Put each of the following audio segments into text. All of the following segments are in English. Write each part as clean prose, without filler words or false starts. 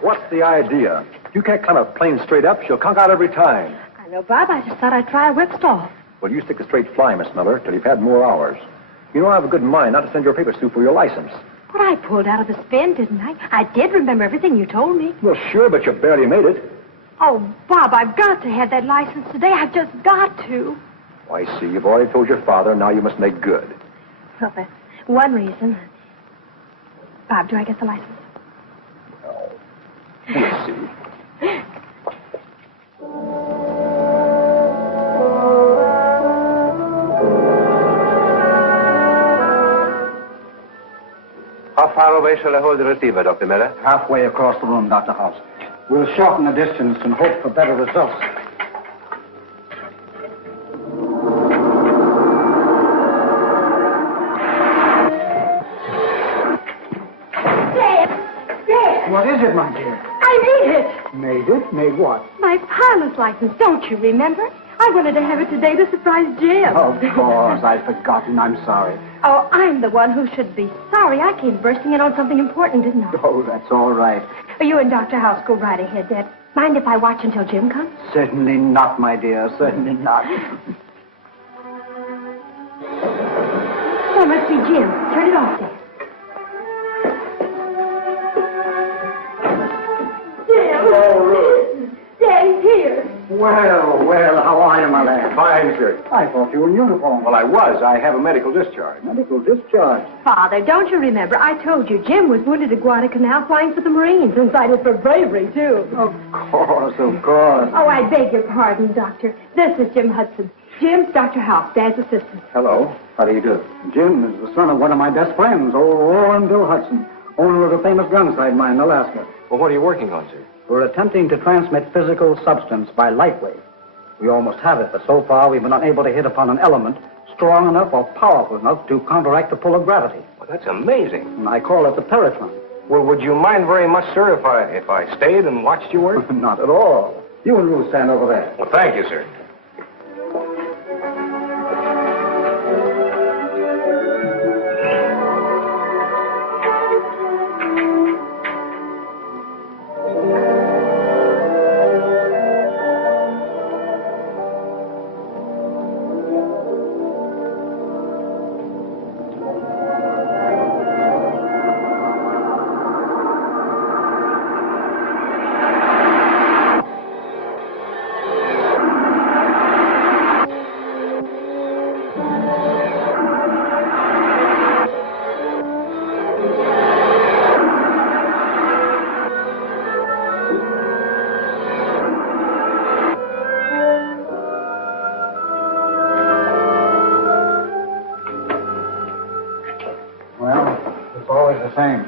What's the idea? If you can't climb a plane straight up, she'll conk out every time. I know, Bob. I just thought I'd try a whip stall. Well, you stick to straight flying, Miss Miller, till you've had more hours. You know, I have a good mind not to send your papers through for your license. But I pulled out of the spin, didn't I? I did remember everything you told me. Well, sure, but you barely made it. Oh, Bob, I've got to have that license today. I've just got to. Oh, I see. You've already told your father. Now you must make good. Well, that's one reason. Bob, do I get the license? No. We'll see. How far away shall I hold the receiver, Dr. Miller? Halfway across the room, Dr. House. We'll shorten the distance and hope for better results. What is it, my dear? I made it. Made it? Made what? My pilot's license, don't you remember? I wanted to have it today to surprise Jim. Of course, I'd forgotten. I'm sorry. Oh, I'm the one who should be sorry. I came bursting in on something important, didn't I? Oh, that's all right. You and Dr. House go right ahead, Dad. Mind if I watch until Jim comes? Certainly not, my dear. Certainly not. That must be Jim. Turn it off, Dad. Daddy's here. Well, how are you, my lad? Fine, sir. I thought you were in uniform. Well, I was. I have a medical discharge. Medical discharge. Father, don't you remember? I told you Jim was wounded at Guadalcanal flying for the Marines and cited for bravery, too. Of course, of course. Oh, I beg your pardon, Doctor. This is Jim Hudson. Jim's Dr. House, Dad's assistant. Hello. How do you do? Jim is the son of one of my best friends, old Roaring Bill Hudson, owner of the famous gun sight mine in Alaska. Well, what are you working on, sir? We're attempting to transmit physical substance by light wave. We almost have it, but so far we've been unable to hit upon an element strong enough or powerful enough to counteract the pull of gravity. Well, that's amazing. And I call it the peritron. Well, would you mind very much, sir, if I stayed and watched your work? Not at all. You and Ruth stand over there. Well, thank you, sir. Same.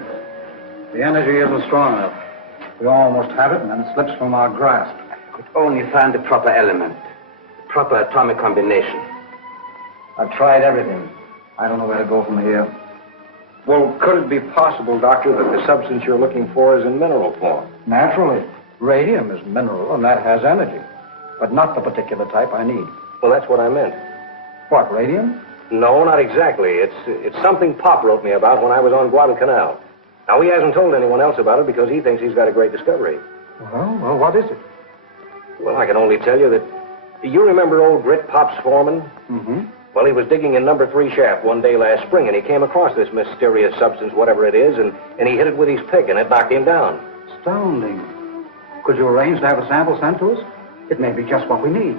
The energy isn't strong enough. We almost have it, and then it slips from our grasp. Could only find the proper element, the proper atomic combination. I've tried everything. I don't know where to go from here. Well, could it be possible, Doctor, that the substance you're looking for is in mineral form? Naturally. Radium is mineral, and that has energy. But not the particular type I need. Well, that's what I meant. What, radium? No, not exactly. It's something Pop wrote me about when I was on Guadalcanal. Now, he hasn't told anyone else about it because he thinks he's got a great discovery. Well, what is it? Well, I can only tell you that... You remember old Grit Pop's foreman? Mm-hmm. Well, he was digging in number 3 shaft one day last spring, and he came across this mysterious substance, whatever it is, and he hit it with his pick, and it knocked him down. Astounding. Could you arrange to have a sample sent to us? It may be just what we need.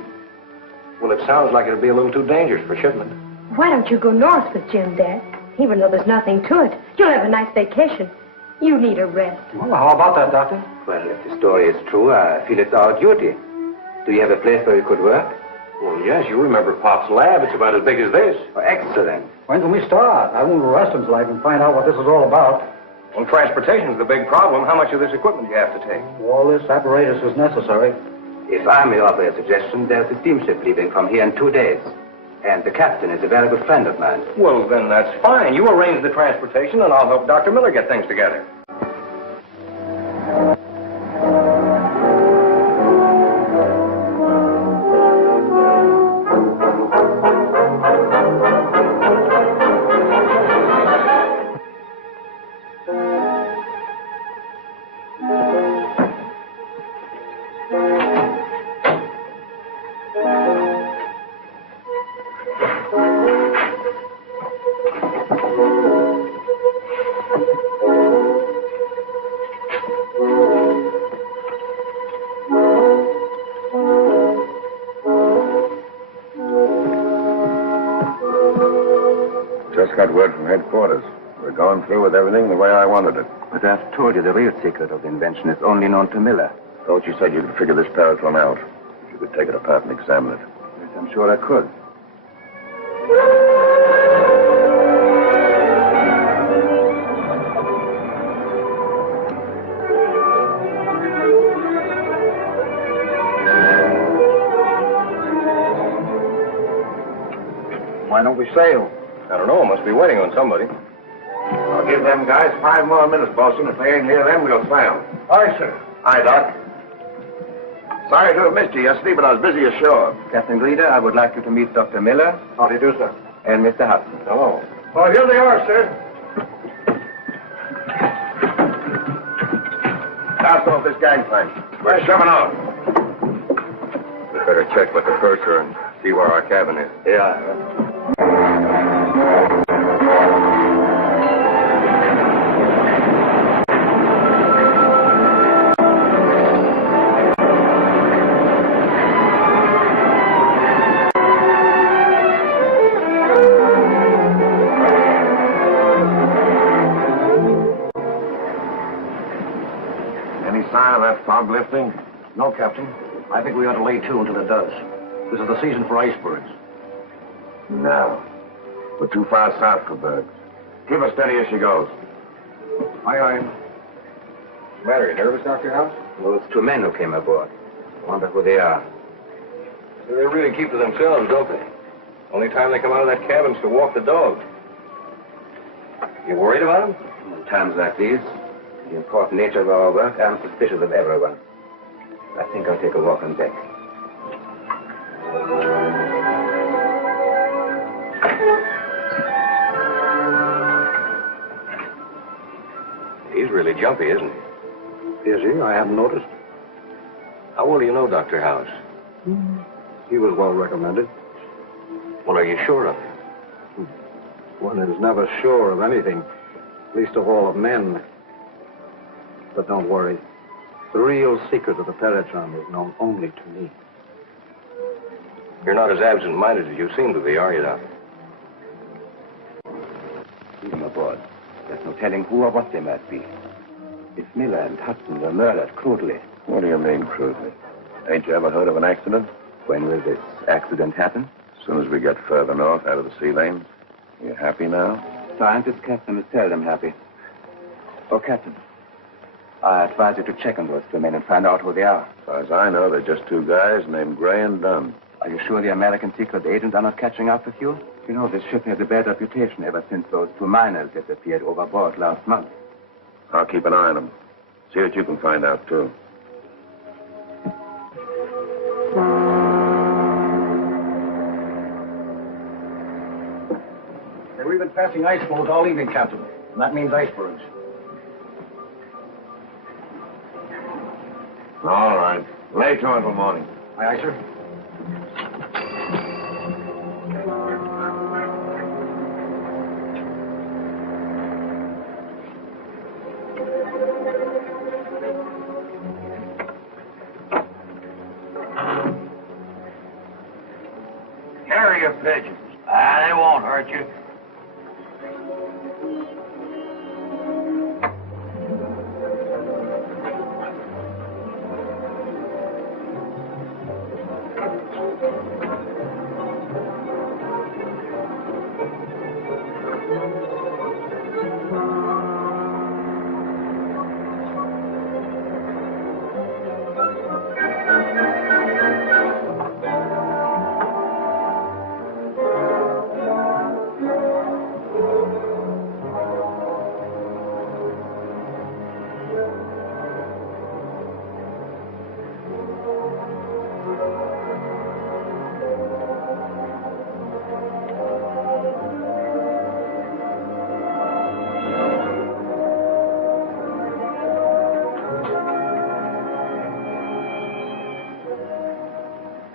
Well, it sounds like it'd be a little too dangerous for shipment. Why don't you go north with Jim, Dad? Even though there's nothing to it, you'll have a nice vacation. You need a rest. Well, how about that, Doctor? Well, if the story is true, I feel it's our duty. Do you have a place where you could work? Well, yes, you remember Pop's lab. It's about as big as this. Oh, excellent. When can we start? I won't rest until I can find out what this is all about. Well, transportation's the big problem. How much of this equipment do you have to take? All this apparatus is necessary. If I may offer a suggestion, there's a steamship leaving from here in 2 days. And the captain is a very good friend of mine. Well, then that's fine. You arrange the transportation, and I'll help Dr. Miller get things together. Just got word from headquarters. We're going through with everything the way I wanted it. But I've told you the real secret of the invention is only known to Miller. Thought you said you could figure this peritron out. You could take it apart and examine it. Yes, I'm sure I could. Why don't we sail? I don't know. Must be waiting on somebody. I'll give them guys 5 more minutes, Boston. If they ain't here, then we'll sail. Aye, sir. Hi, Doc. Sorry to have missed you yesterday, but I was busy ashore. Captain Greeder, I would like you to meet Dr. Miller. How do you do, sir? And Mr. Hudson. Hello. Oh, here they are, sir. Cast off this gangplank. We're shoving off. We better check with the purser and see where our cabin is. Yeah. Any sign of that fog lifting? No, Captain. I think we ought to lay to until it does. This is the season for icebergs. No. We're too far south for birds. Keep her steady as she goes. Aye, aye. What's the matter? You nervous, Dr. House? Those 2 men who came aboard. I wonder who they are. They really keep to themselves, don't they? Only time they come out of that cabin's to walk the dog. You worried about them? In times like these, the important nature of our work, I'm suspicious of everyone. I think I'll take a walk on deck. He's really jumpy, isn't he? Is he? I haven't noticed. How well do you know Dr. House? He was well recommended. Well, are you sure of him? One is never sure of anything, least of all of men. But don't worry. The real secret of the peritron is known only to me. You're not as absent-minded as you seem to be, are you, Doc? Leave them aboard. There's no telling who or what they might be. If Miller and Hudson were murdered crudely. What do you mean, crudely? Ain't you ever heard of an accident? When will this accident happen? As soon as we get further north, out of the sea lanes. You happy now? Scientists, Captain, must tell them happy. Oh, Captain, I advise you to check on those 2 men and find out who they are. As far as I know, they're just 2 guys named Gray and Dunn. Are you sure the American secret agents are not catching up with you? You know, this ship has a bad reputation ever since those 2 miners disappeared overboard last month. I'll keep an eye on them. See what you can find out, too. We've been passing ice floes all evening, Captain. And that means icebergs. All right. Lay to until morning. Aye, aye, sir. Carrier pigeons. Ah, they won't hurt you.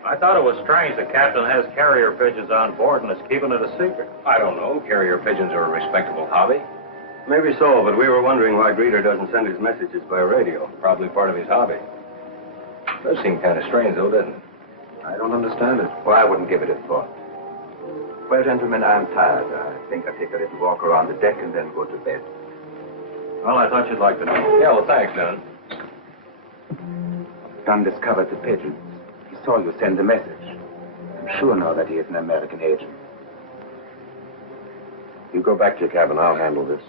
I thought it was strange the captain has carrier pigeons on board and is keeping it a secret. I don't know. Carrier pigeons are a respectable hobby. Maybe so, but we were wondering why Greeter doesn't send his messages by radio. Probably part of his hobby. Does seem kind of strange, though, doesn't it? I don't understand it. Well, I wouldn't give it a thought. Well, gentlemen, I'm tired. I think I'll take a little walk around the deck and then go to bed. Well, I thought you'd like to know. Yeah, well, thanks, Dunn. Dunn discovered the pigeons. He saw you send the message. I'm sure now that he is an American agent. You go back to your cabin. I'll handle this.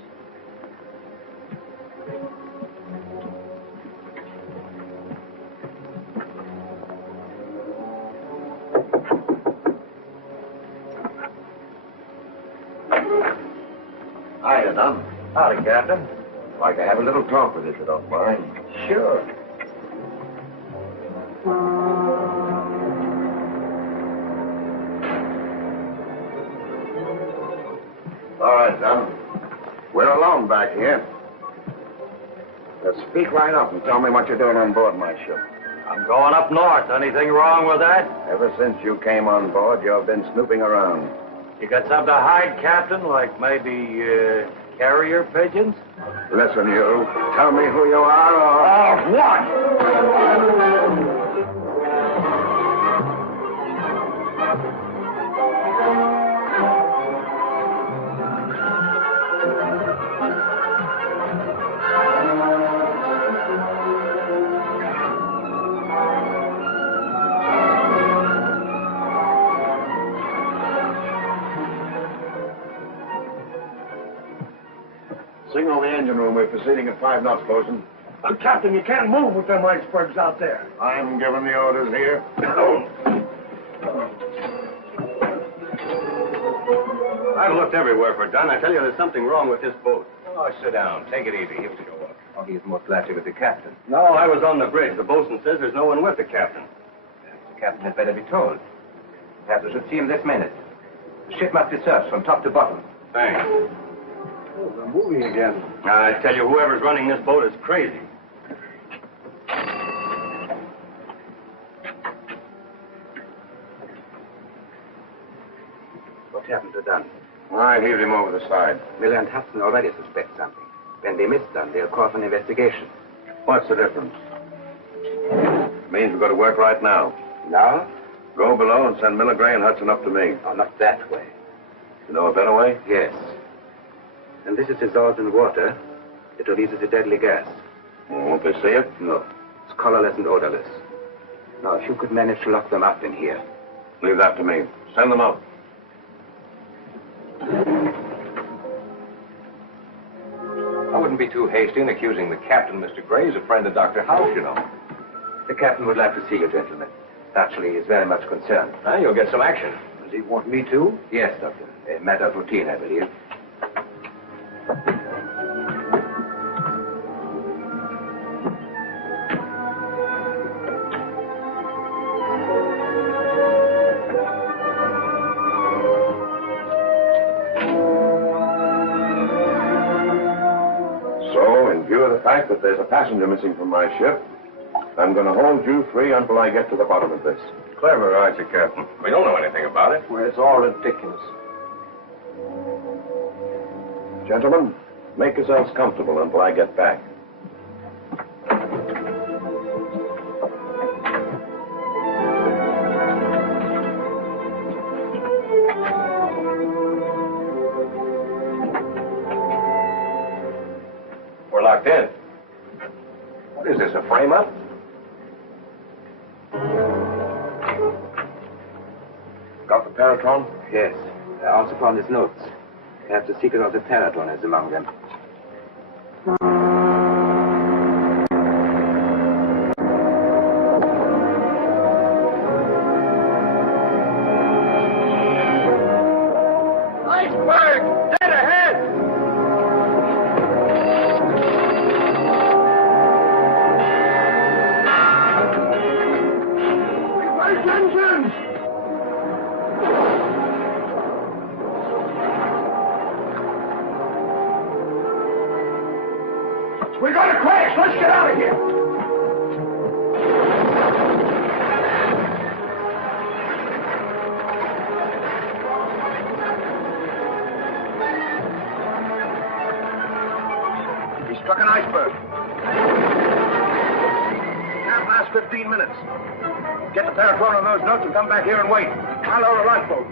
Hiya, Dunn. Howdy, Captain. I'd like to have a little talk with you, if you don't mind. Sure. All right, Dunn. We're alone back here. Now speak right up and tell me what you're doing on board my ship. I'm going up north. Anything wrong with that? Ever since you came on board, you've been snooping around. You got something to hide, Captain? Like maybe carrier pigeons? Listen, you. Tell me who you are, or... what? Signal the engine room. We're proceeding at 5 knots, Bosun. Captain, you can't move with them icebergs out there. I'm giving the orders here. I've looked everywhere for Dunn. I tell you, there's something wrong with this boat. Oh, sit down. Take it easy. He'll show up. Oh, he's most likely with the captain. No, I was on the bridge. The bosun says there's no one with the captain. The captain had better be told. Perhaps we should see him this minute. The ship must be searched from top to bottom. Thanks. Oh, they're moving again. I tell you, whoever's running this boat is crazy. What happened to Dunn? I heaved him over the side. Miller and Hudson already suspect something. When they miss Dunn, they'll call for an investigation. What's the difference? Means we've got to work right now. Now? Go below and send Miller, Gray, and Hudson up to me. Oh, not that way. You know a better way? Yes. When this is dissolved in water, it releases a deadly gas. Won't they see it? No. It's colorless and odorless. Now, if you could manage to lock them up in here. Leave that to me. Send them up. I wouldn't be too hasty in accusing the captain. Mr. Gray's a friend of Dr. House, you know. The captain would like to see you, gentlemen. Naturally, he's very much concerned. You'll get some action. Does he want me to? Yes, Doctor. A matter of routine, I believe. So, in view of the fact that there's a passenger missing from my ship, I'm going to hold you free until I get to the bottom of this. Clever, aren't you, Captain? We don't know anything about it. Well, it's all ridiculous. Gentlemen, make yourselves comfortable until I get back. in. What is this, a frame-up? Got the Paratron? Yes. I also found his notes. Perhaps the secret of the Paratron is among them. Iceberg! Dead ahead! Reverse engines! We got a crash! Let's get out of here! We struck an iceberg. Can't last 15 minutes. Get the Paratron on those notes and come back here and wait. I'll lower a lifeboat.